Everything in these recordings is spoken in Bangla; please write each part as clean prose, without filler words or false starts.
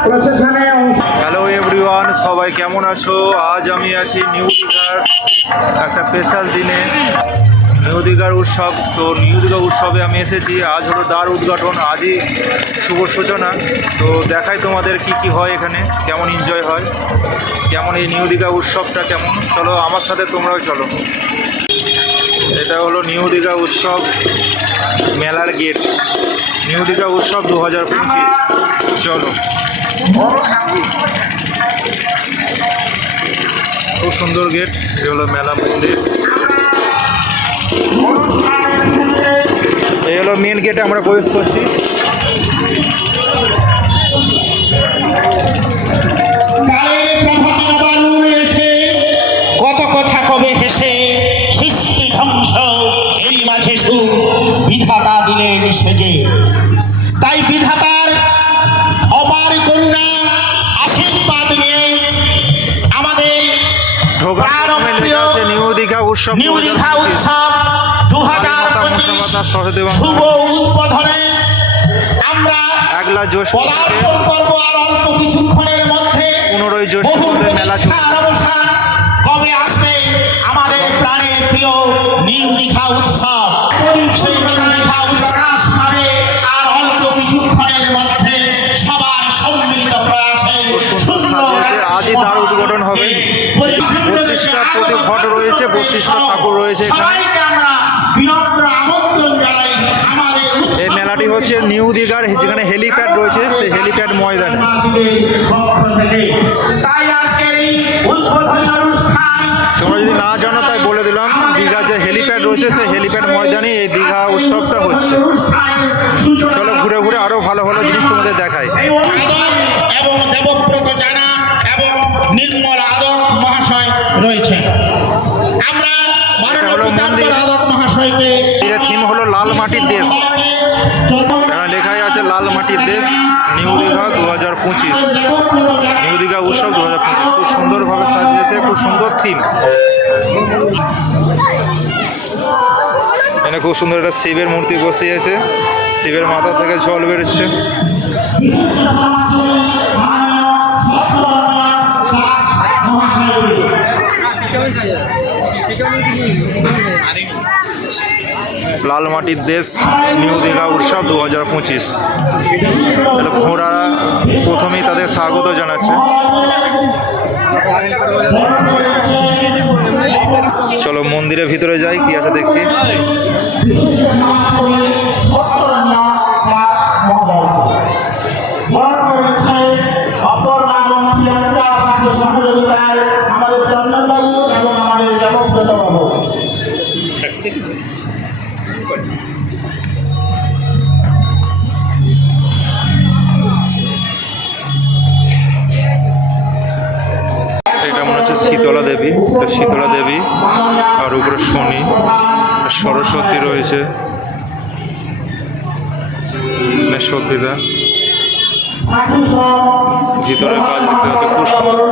হ্যালো এভরিওয়ান, সবাই কেমন আছো? আজ আমি আছি নিউ দীঘার একটা স্পেশাল দিনে, নিউ দীঘার উৎসব। তো নিউ দীঘা উৎসবে আমি এসেছি। আজ হলো দ্বার উদ্ঘাটন, আজই শুভ সূচনা। তো দেখাই তোমাদের কি কি হয় এখানে, কেমন এনজয় হয়, কেমন এই নিউ দীঘা উৎসবটা কেমন। চলো আমার সাথে তোমরাও চলো। এটা হলো নিউ দীঘা উৎসব মেলার গেট, নিউ দীঘা উৎসব 2025। চলো, খুব সুন্দর গেট। এটা হলো মেলা মন্দির, এই হলো মেন গেটে আমরা প্রবেশ করছি। কত কথা কবে হেসে সৃষ্টি ধ্বংস এরই মাঝে বিধাতা দিলেন সেজে। তাই বিধাতার অপার করুণা আশীর্বাদ নিয়ে আমাদের নিউ দীঘা উৎসব 2025 শুভ উদ্বোধনে আমরা পদার্পণ করবো। আর অল্প কিছুক্ষণের মধ্যে 15ই জ্যৈষ্ঠ মেলা অবসান। কবে আসবে আমাদের প্রাণের প্রিয় নিউ দীঘা উৎসব? সেই নিউ দীঘা উৎসব পাবে আর অল্প কিছুক্ষণের মধ্যে সবার সম্মিলিত প্রয়াসে আজই দ্বার উদ্ঘাটন হবে। 32টা প্রতি ঘট রয়েছে, 32টা ঠাকুর রয়েছে এখানে। এই মেলাটি হচ্ছে নিউ দীঘার যেখানে হেলিপ্যাড রয়েছে, সেই হেলিপ্যাড ময়দানে। তোমরা যদি না জানো তাই বলে দিলাম, দীঘা যে হেলিপ্যাড রয়েছে সেই হেলিপ্যাড ময়দানে এই দীঘা উৎসবটা হচ্ছে। চলো ঘুরে ঘুরে আরো ভালো ভালো জিনিস তোমাদের দেখাই। এবং দেবব্রত জানা এবং নির্মল আদক মহাশয় রয়েছে। আমরা আদক মহাশয়কে, থিম হলো লাল মাটির দেশ। এখানে লেখাই আছে লাল মাটির দেশ নিউ দীঘা 2025, নিউ দীঘা উৎসব 2025। খুব সুন্দরভাবে সাজিয়েছে, খুব সুন্দর থিম। এখানে খুব সুন্দর একটা শিবের মূর্তি বসিয়েছে, শিবের মাথা থেকে জল বেরোচ্ছে। লাল মাটির দেশ নিউ দীঘা উৎসব 2025। ঘোড়া প্রথমেই তাদের স্বাগত জানাচ্ছে। চলো মন্দিরের ভিতরে যাই, কি আছে দেখি। এটা মনে হচ্ছে শীতলা দেবী, শীতলা দেবী, আর উপরে শনি, সরস্বতী রয়েছে, সত্যিটা ভিতরে কাজ দেখতে হচ্ছে খুব সুন্দর।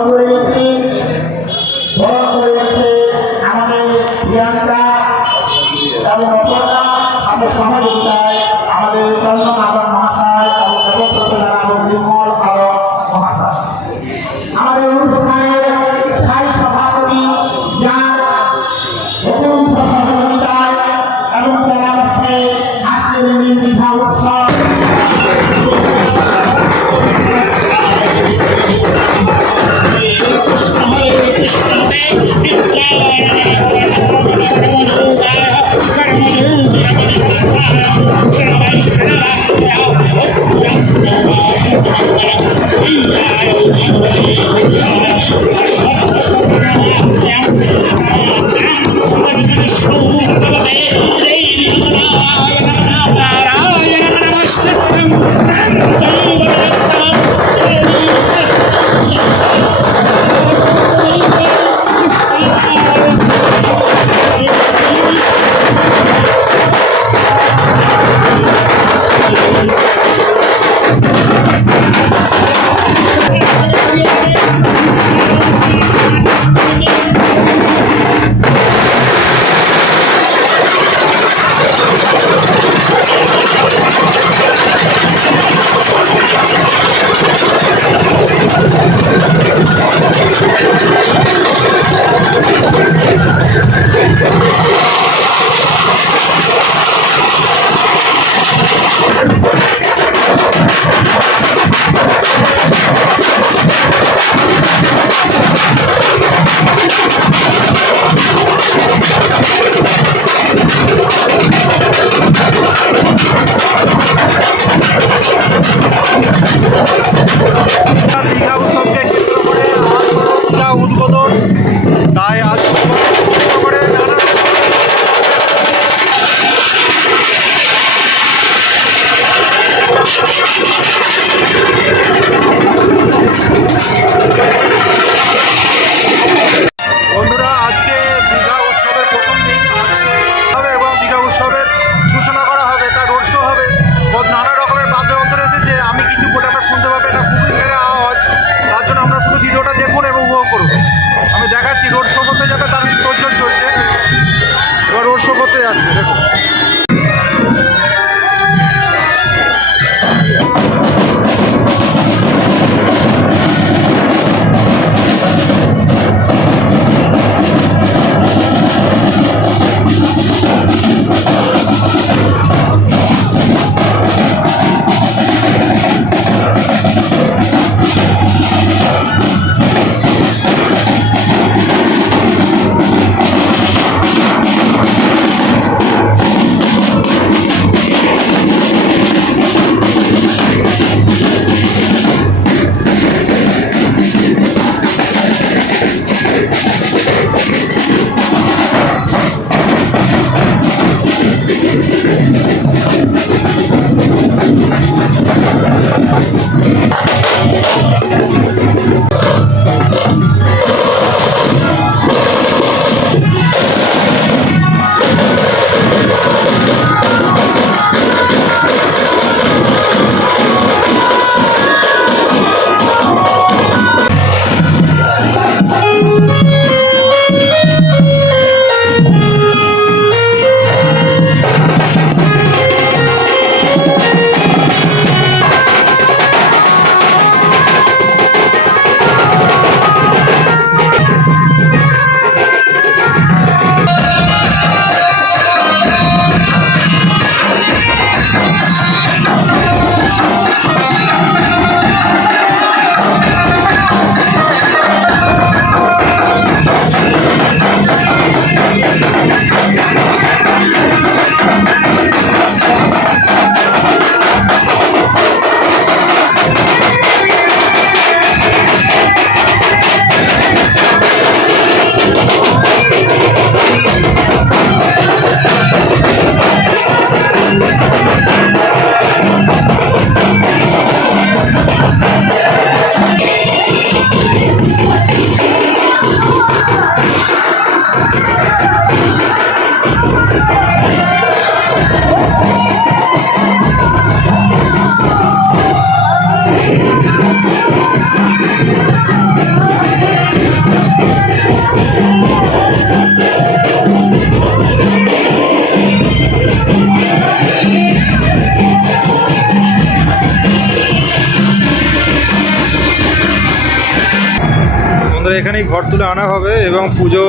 বন্ধুরা এখানেই ঘর তুলে আনা হবে এবং পুজো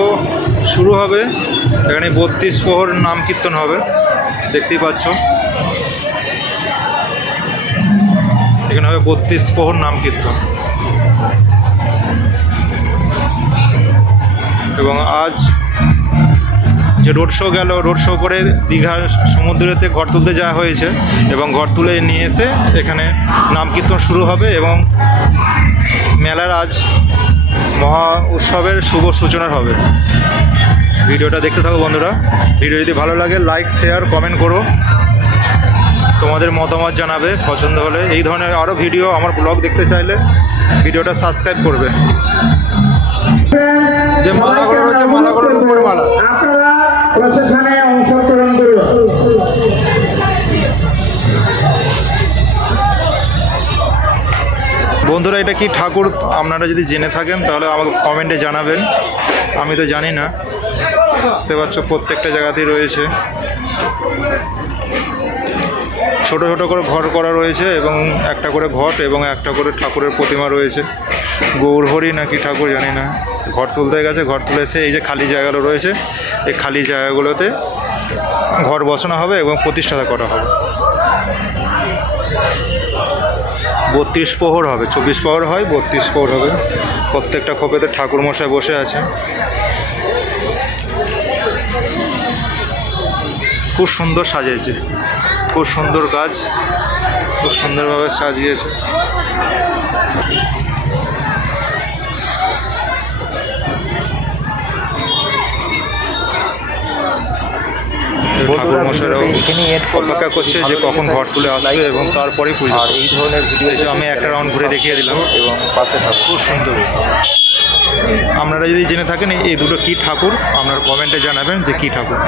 শুরু হবে। এখানে 32 প্রহর নাম কীর্তন হবে, দেখতেই পাচ্ছ। এখানে হবে 32 প্রহর নাম কীর্তন। এবং আজ যে রোড শো গেল, রোড শো করে দীঘার সমুদ্রেতে ঘর তুলতে যাওয়া হয়েছে এবং ঘর তুলে নিয়ে এসে এখানে নাম কীর্তন শুরু হবে এবং মেলার আজ মহা উৎসবের শুভ সূচনা হবে। ভিডিওটা দেখতে থাকো বন্ধুরা। ভিডিও যদি ভালো লাগে লাইক, শেয়ার, কমেন্ট করো, তোমাদের মতামত জানাবে। পছন্দ হলে এই ধরনের আরও ভিডিও, আমার ব্লগ দেখতে চাইলে ভিডিওটা সাবস্ক্রাইব করবে। যে মালাগুলো রয়েছে, মালাগুলোর উপরে মালা। আপনারা প্রশাসনে অংশগ্রহণ করুন। বন্ধুরা এটা কি ঠাকুর আপনারা যদি জেনে থাকেন তাহলে আমাকে কমেন্টে জানাবেন, আমি তো জানি না। দেখতে পাচ্ছ প্রত্যেকটা জায়গাতেই রয়েছে, ছোট ছোট করে ঘর করা রয়েছে এবং একটা করে ঘট এবং একটা করে ঠাকুরের প্রতিমা রয়েছে। গৌরহরি নাকি ঠাকুর জানি না। ঘর তুলতে গেছে, ঘর তুলে এসে এই যে খালি জায়গাগুলো রয়েছে, এই খালি জায়গাগুলোতে ঘর বসানো হবে এবং প্রতিষ্ঠাতা করা হবে। 32 প্রহর হবে, 24 প্রহর হয়, 32 প্রহর হবে। প্রত্যেকটা খোপেতে ঠাকুর মশাই বসে আছে। খুব সুন্দর সাজিয়েছে, খুব সুন্দর কাজ, খুব সুন্দরভাবে সাজিয়েছে। ঠাকুর মশাইরাও অপেক্ষা করছে যে কখন ঘর তুলে আসবে এবং তারপরেই পুজো। আর এই ধরনের ভিডিও এসে আমি একটা রাউন্ড ঘুরে দেখিয়ে দিলাম এবং পাশে থাকুন। খুব সুন্দর। আপনারা যদি জেনে থাকেন এই দুটো কী ঠাকুর, আপনারা কমেন্টে জানাবেন যে কী ঠাকুর।